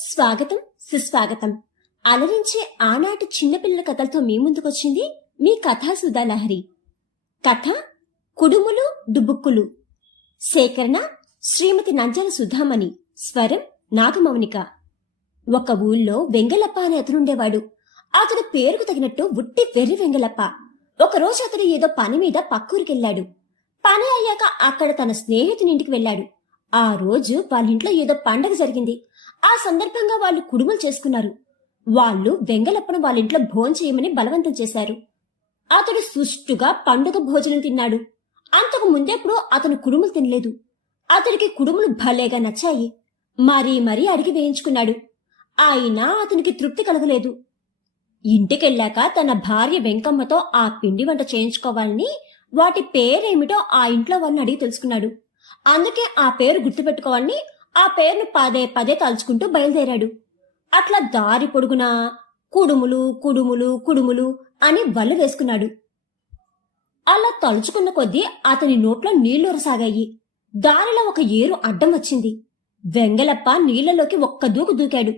స్వాగతం సుస్వాగతం. అలరించే ఆనాటి చిన్నపిల్లల కథలతో మీ ముందుకొచ్చింది మీ కథా సుధాలహరి కథ కుడుములు డుబుక్కులు. సేకరణ శ్రీమతి నంజాల సుధామణి. స్వరం నాగమౌనిక. ఒక ఊళ్ళో వెంగలప్ప అనే అతనుండేవాడు. అతడు పేరుకు తగినట్టు ఉట్టి వెర్రి వెంగలప్ప. ఒకరోజు అతడు ఏదో పని మీద పక్కూరికెళ్ళాడు. పని అయ్యాక అక్కడ తన స్నేహితుని ఇంటికి వెళ్ళాడు. ఆ రోజు వాళ్ళ ఇంట్లో ఏదో పండగ జరిగింది. ఆ సందర్భంగా వాళ్ళు కుడుములు చేసుకున్నారు. వాళ్ళు వెంగలప్పను వాళ్ళ ఇంట్లో భోజనం చేయమని బలవంతం చేశారు. అతడు సుష్టుగా పండుగ భోజనం తిన్నాడు. అంతకు ముందెప్పుడు అతను కుడుములు తినలేదు. అతడికి కుడుములు భలేగా నచ్చాయి. మరీ మరీ అడిగి వేయించుకున్నాడు. అయినా అతనికి తృప్తి కలగలేదు. ఇంటికెళ్ళాక తన భార్య వెంకమ్మతో ఆ పిండి వంట చేయించుకోవాలని వాటి పేరేమిటో ఆ ఇంట్లో వాళ్ళని అడిగి తెలుసుకున్నాడు. అందుకే ఆ పేరు గుర్తుపెట్టుకోవాలని ఆ పేరును పదే పదే తలుచుకుంటూ బయలుదేరాడు. అట్లా దారి పొడుగునా కుడుములు కుడుములు కుడుములు అని వల్ల వేసుకున్నాడు. అలా తలుచుకున్న కొద్దీ అతని నోట్లో నీళ్ళురసాగాయి. దారిలో ఒక ఏరు అడ్డం వచ్చింది. వెంగలప్ప నీళ్ళలోకి ఒక్క దూకు దూకాడు.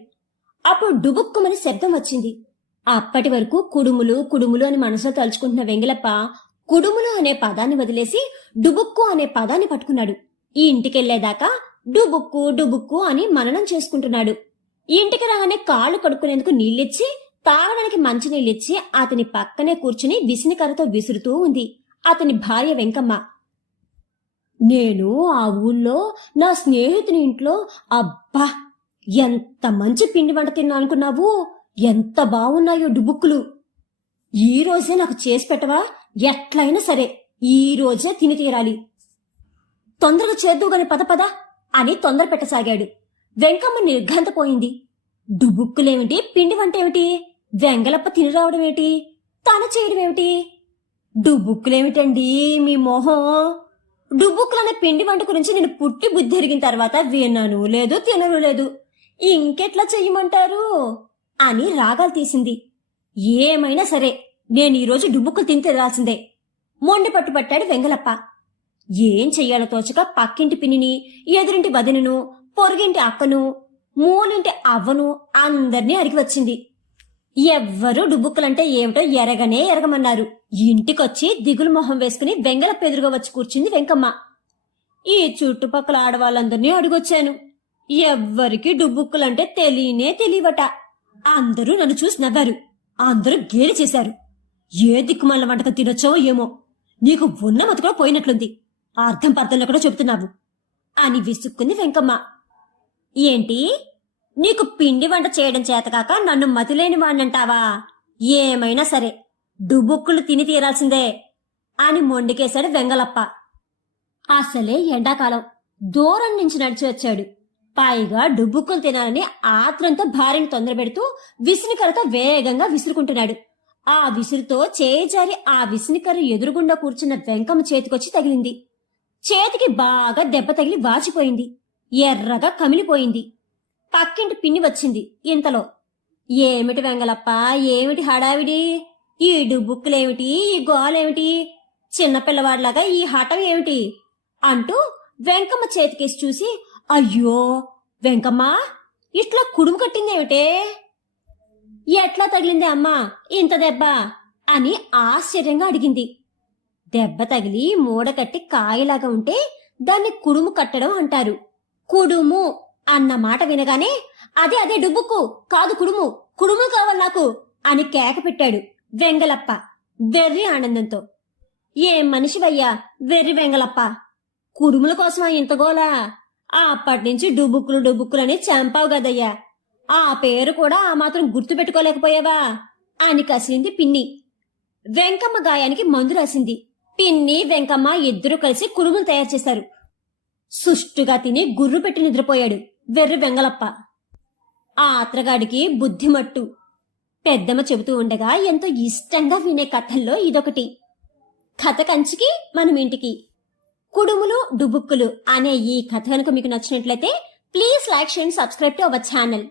అప్పుడు డుబుక్కుమని శబ్దం వచ్చింది. అప్పటి వరకు కుడుములు కుడుములు అని మనసులో తలుచుకుంటున్న వెంగలప్ప కుడుములు అనే పదాన్ని వదిలేసి డుబుక్కు అనే పదాన్ని పట్టుకున్నాడు. ఈ ఇంటికెళ్ళేదాకా డుబుక్కు డుబుక్కు అని మననం చేసుకుంటున్నాడు. ఇంటికి రాగానే కాళ్ళు కడుక్కునేందుకు నీళ్ళిచ్చి తాగడానికి మంచినీళ్ళిచ్చి అతని పక్కనే కూర్చుని విసినికరతో విసురుతూ ఉంది. అతని భార్య వెంకమ్మ. నేను ఆ ఊళ్ళో నా స్నేహితుని ఇంట్లో అబ్బా ఎంత మంచి పిండి వంట తిన్నా అనుకున్నావు? ఎంత బాగున్నాయో డుబుక్కులు. ఈ రోజే నాకు చేసి పెట్టవా? ఎట్లయినా సరే ఈ రోజే తిని తీరాలి. తొందరగా చేద్దు గాని పద పద. అని తొందర పెట్టసాగాడు. వెంకమ్మ నిర్ఘంతపోయింది. డుబుక్కులేమిటి? పిండి వంట ఏమిటి వెంగలప్ప తిని రావడం ఏమిటి తన చేయడం ఏమిటి డుబుక్కులేమిటండి మీ మొహం? డుబుక్కులనే పిండి వంట గురించి నేను పుట్టి బుద్ధి ఎరిగిన తర్వాత విన్నాను లేదు తినను లేదు. ఇంకెట్లా చెయ్యమంటారు? అని రాగాలు తీసింది. ఏమైనా సరే నేను ఈరోజు డుబుక్కులు తిని తెరాల్సిందే మొండి పట్టుపట్టాడు వెంగలప్ప. ఏం చెయ్యాలో తోచక పక్కింటి పిన్నిని ఎదురింటి వదినను పొరుగింటి అక్కను మూలింటి అవ్వను అందర్నీ అడిగి వచ్చింది. ఎవ్వరూ డుబుక్కులంటే ఏమిటో ఎరగనే ఎరగమన్నారు. ఇంటికొచ్చి దిగులు మొహం వేసుకుని వెంగల పెదురుగా వచ్చి కూర్చుంది వెంకమ్మ. ఈ చుట్టుపక్కల ఆడవాళ్ళందరినీ అడిగొచ్చాను. ఎవ్వరికి డుబుక్కులంటే తెలియనే తెలియవట. అందరూ నన్ను చూసి నవ్వారు. అందరూ గేలి చేశారు. ఏ దిక్కుమాల వంటకం తినొచ్చావో ఏమో. నీకు ఉన్న మతుకులో పోయినట్లుంది. అర్థం పర్థంలో కూడా చెబుతున్నావు. అని విసుక్కుంది వెంకమ్మ. ఏంటి? నీకు పిండి వంట చేయడం చేతకాక నన్ను మతిలేని వాణ్ణంటావా? ఏమైనా సరే డుబుక్కులు తిని తీరాల్సిందే అని మొండికేశాడు వెంగలప్ప. అసలే ఎండాకాలం. దూరం నుంచి నడిచి వచ్చాడు. పైగా డుబుక్కులు తినాలని ఆత్రంతో భార్యని తొందరపెడుతూ విసునికరతో వేగంగా విసురుకుంటున్నాడు. ఆ విసురుతో చేజారి ఆ విసునికర ఎదురుగుండా కూర్చున్న వెంకమ్మ చేతికొచ్చి తగిలింది. చేతికి బాగా దెబ్బ తగిలి వాచిపోయింది. ఎర్రగా కమిలిపోయింది. పక్కింటి పిన్ని వచ్చింది ఇంతలో. ఏమిటి వెంగలప్ప ఏమిటి హడావిడి? ఈ డుబుక్కులేమిటి ఈ గోలేమిటి? చిన్నపిల్లవాడిలాగా ఈ హఠం ఏమిటి? అంటూ వెంకమ్మ చేతికేసి చూసి అయ్యో వెంకమ్మ ఇట్లా కుడుము కట్టిందేమిటే? ఎట్లా తగిలింది అమ్మా ఇంత దెబ్బ? అని ఆశ్చర్యంగా అడిగింది. దెబ్బ తగిలి మూడకట్టి కాయలాగా ఉంటే దాన్ని కుడుము కట్టడం అంటారు. కుడుము అన్న మాట వినగానే అదే అదే డుబ్బుకు కాదు కుడుము కుడుము కావాలి నాకు అని కేక పెట్టాడు వెంగలప్ప వెర్రి ఆనందంతో. ఏం మనిషివయ్యా వెర్రి వెంగలప్ప కుడుముల కోసమా ఇంతగోలా అప్పటినుంచి అప్పటి నుంచి డుబుక్కులు డుబుక్కులని చంపావు గదయ్యా ఆ పేరు కూడా ఆ మాత్రం గుర్తు పెట్టుకోలేకపోయావా? అని కసింది పిన్ని. వెంకమ్మ గాయానికి మందు రాసింది. పిన్ని వెంకమ్మ ఇద్దరు కలిసి కుడుములు తయారు చేశారు. సుష్టుగా తిని గుర్రు పెట్టి నిద్రపోయాడు వెర్రి వెంగలప్ప. ఆ ఆత్రగాడికి బుద్ధిమట్టు. పెద్దమ్మ చెబుతూ ఉండగా ఎంతో ఇష్టంగా వినే కథల్లో ఇదొకటి. కథ కంచికి మనం ఇంటికి. కుడుములు డుబుక్కులు అనే ఈ కథ కనుక మీకు నచ్చినట్లయితే please like share subscribe to our channel.